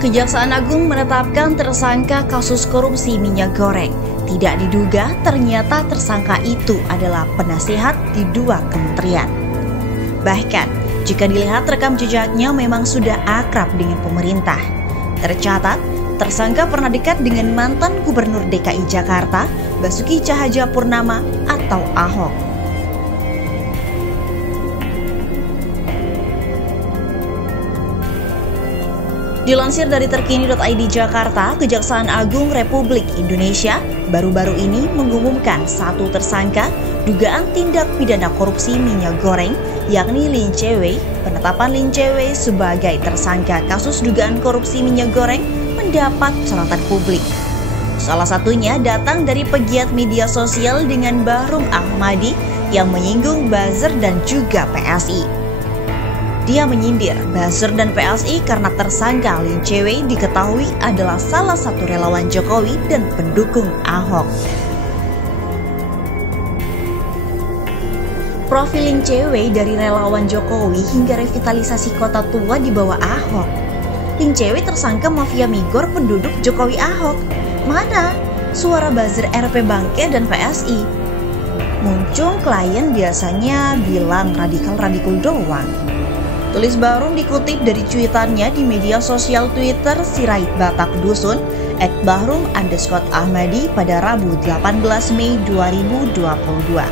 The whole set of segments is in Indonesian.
Kejaksaan Agung menetapkan tersangka kasus korupsi minyak goreng. Tidak diduga ternyata tersangka itu adalah penasehat di 2 kementerian. Bahkan, jika dilihat rekam jejaknya memang sudah akrab dengan pemerintah. Tercatat, tersangka pernah dekat dengan mantan Gubernur DKI Jakarta, Basuki Cahayapurnama atau Ahok. Dilansir dari terkini.id Jakarta, Kejaksaan Agung Republik Indonesia baru-baru ini mengumumkan 1 tersangka dugaan tindak pidana korupsi minyak goreng, yakni Lin Che-wei. Penetapan Lin Che-wei sebagai tersangka kasus dugaan korupsi minyak goreng mendapat sorotan publik. Salah satunya datang dari pegiat media sosial dengan Bahrum Ahmadi yang menyinggung buzzer dan juga PSI. Dia menyindir buzzer dan PSI karena tersangka Lin Che-wei diketahui adalah salah satu relawan Jokowi dan pendukung Ahok. Profil Lin Che-wei dari relawan Jokowi hingga revitalisasi kota tua di bawah Ahok. Lin Che-wei tersangka mafia migor penduduk Jokowi Ahok. Mana suara buzzer RP Bangke dan PSI? Muncul klien biasanya bilang radikal-radikal doang. Tulis Bahrum dikutip dari cuitannya di media sosial Twitter Sirait Batak Dusun @bahrum_ahmadi pada Rabu 18 Mei 2022.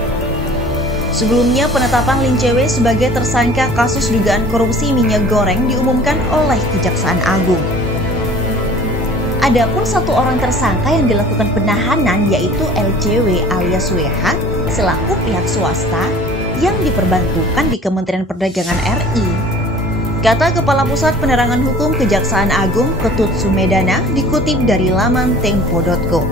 Sebelumnya penetapan Lin Che-wei sebagai tersangka kasus dugaan korupsi minyak goreng diumumkan oleh Kejaksaan Agung. Adapun 1 orang tersangka yang dilakukan penahanan yaitu LCW alias WH selaku pihak swasta yang diperbantukan di Kementerian Perdagangan RI. Kata Kepala Pusat Penerangan Hukum Kejaksaan Agung Ketut Sumedana dikutip dari laman tempo.co.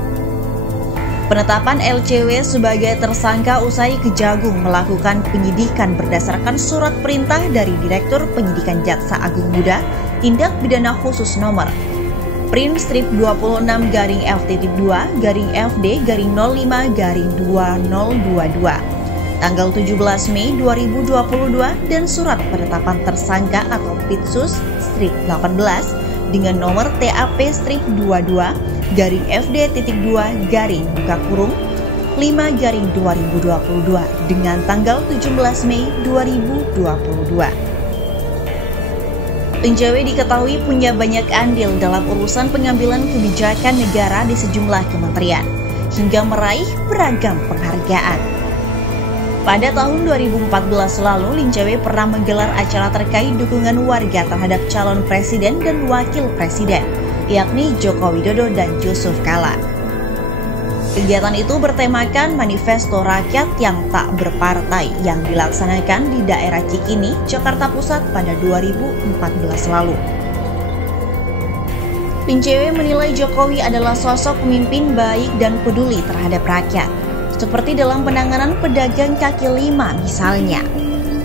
Penetapan LCW sebagai tersangka usai Kejagung melakukan penyidikan berdasarkan surat perintah dari Direktur Penyidikan Jaksa Agung Muda Tindak Pidana Khusus nomor Prim strip 26-FD-05-2022 tanggal 17 Mei 2022 dan surat penetapan tersangka atau Pitsus strip 18 dengan nomor TAP strip 22-2-5-2022 dengan tanggal 17 Mei 2022. Lin Che-wei diketahui punya banyak andil dalam urusan pengambilan kebijakan negara di sejumlah kementerian hingga meraih beragam penghargaan. Pada tahun 2014 lalu, Lin Che-wei pernah menggelar acara terkait dukungan warga terhadap calon presiden dan wakil presiden, yakni Joko Widodo dan Yusuf Kala. Kegiatan itu bertemakan manifesto rakyat yang tak berpartai yang dilaksanakan di daerah Cikini, Jakarta Pusat pada 2014 lalu. Lin Che-wei menilai Jokowi adalah sosok pemimpin baik dan peduli terhadap rakyat. Seperti dalam penanganan pedagang kaki lima misalnya.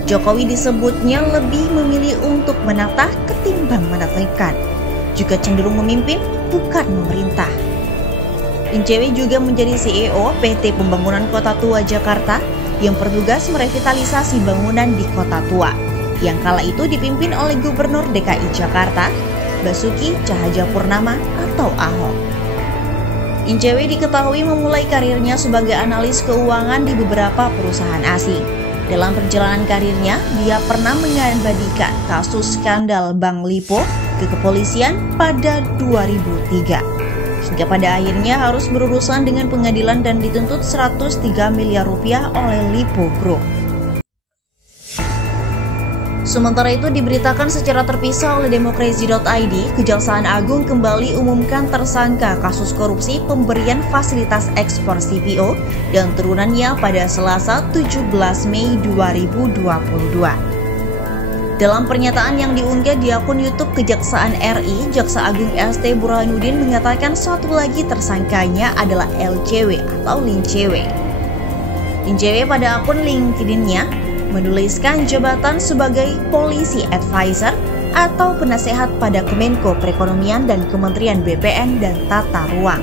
Jokowi disebutnya lebih memilih untuk menatah ketimbang menertibkan. Juga cenderung memimpin, bukan memerintah. Lin Che-wei juga menjadi CEO PT Pembangunan Kota Tua Jakarta yang bertugas merevitalisasi bangunan di Kota Tua, yang kala itu dipimpin oleh Gubernur DKI Jakarta, Basuki Cahayapurnama atau Ahok. Lin Che-wei diketahui memulai karirnya sebagai analis keuangan di beberapa perusahaan asing. Dalam perjalanan karirnya, dia pernah mengabadikan kasus skandal Bank Lipo ke kepolisian pada 2003. Hingga pada akhirnya harus berurusan dengan pengadilan dan dituntut 103 miliar rupiah oleh Lipo Group. Sementara itu diberitakan secara terpisah oleh Demokrasi.id, Kejaksaan Agung kembali umumkan tersangka kasus korupsi pemberian fasilitas ekspor CPO dan turunannya pada Selasa 17 Mei 2022. Dalam pernyataan yang diunggah di akun YouTube Kejaksaan RI, Jaksa Agung ST Burhanuddin mengatakan satu lagi tersangkanya adalah LCW atau Lin Che-wei. Lin Che-wei pada akun LinkedIn-nya menuliskan jabatan sebagai Polisi Advisor atau penasehat pada Kemenko Perekonomian dan Kementerian BPN dan Tata Ruang.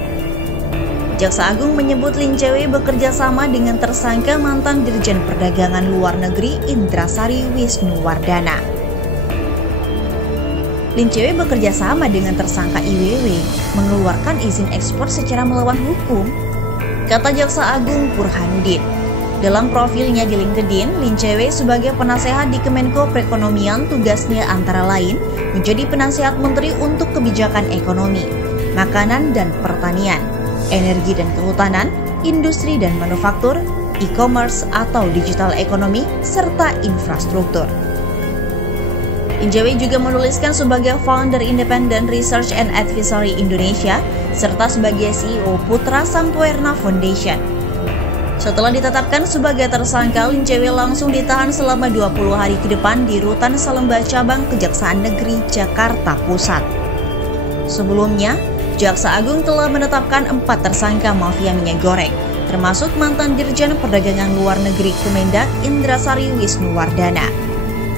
Jaksa Agung menyebut Lin Che-wei bekerja sama dengan tersangka mantan Dirjen Perdagangan Luar Negeri Indrasari Wisnuwardana. Lin Che Wei bekerja sama dengan tersangka IWW mengeluarkan izin ekspor secara melawan hukum, kata Jaksa Agung Burhanuddin. Dalam profilnya di LinkedIn, Lin Che Wei sebagai penasehat di Kemenko Perekonomian tugasnya antara lain menjadi penasehat Menteri untuk Kebijakan Ekonomi, Makanan dan Pertanian, Energi dan Kehutanan, Industri dan Manufaktur, e-commerce atau digital ekonomi, serta infrastruktur. Lin Che Wei juga menuliskan sebagai founder Independent Research and Advisory Indonesia, serta sebagai CEO Putra Sampuerna Foundation. Setelah ditetapkan sebagai tersangka, Lin Che Wei langsung ditahan selama 20 hari ke depan di Rutan Salemba Cabang Kejaksaan Negeri Jakarta Pusat. Sebelumnya, Jaksa Agung telah menetapkan 4 tersangka mafia minyak goreng, termasuk mantan Dirjen Perdagangan Luar Negeri Kemendak Indrasari Wisnuwardana.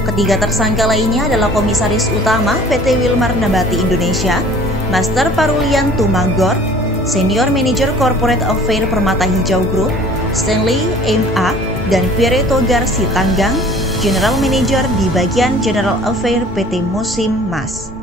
Ketiga tersangka lainnya adalah Komisaris Utama PT Wilmar Nabati Indonesia, Master Parulian Tumanggor, Senior Manager Corporate Affairs Permata Hijau Group, Stanley M.A., dan Pierre Togar Sitanggang, General Manager di bagian General Affairs PT Musim Mas.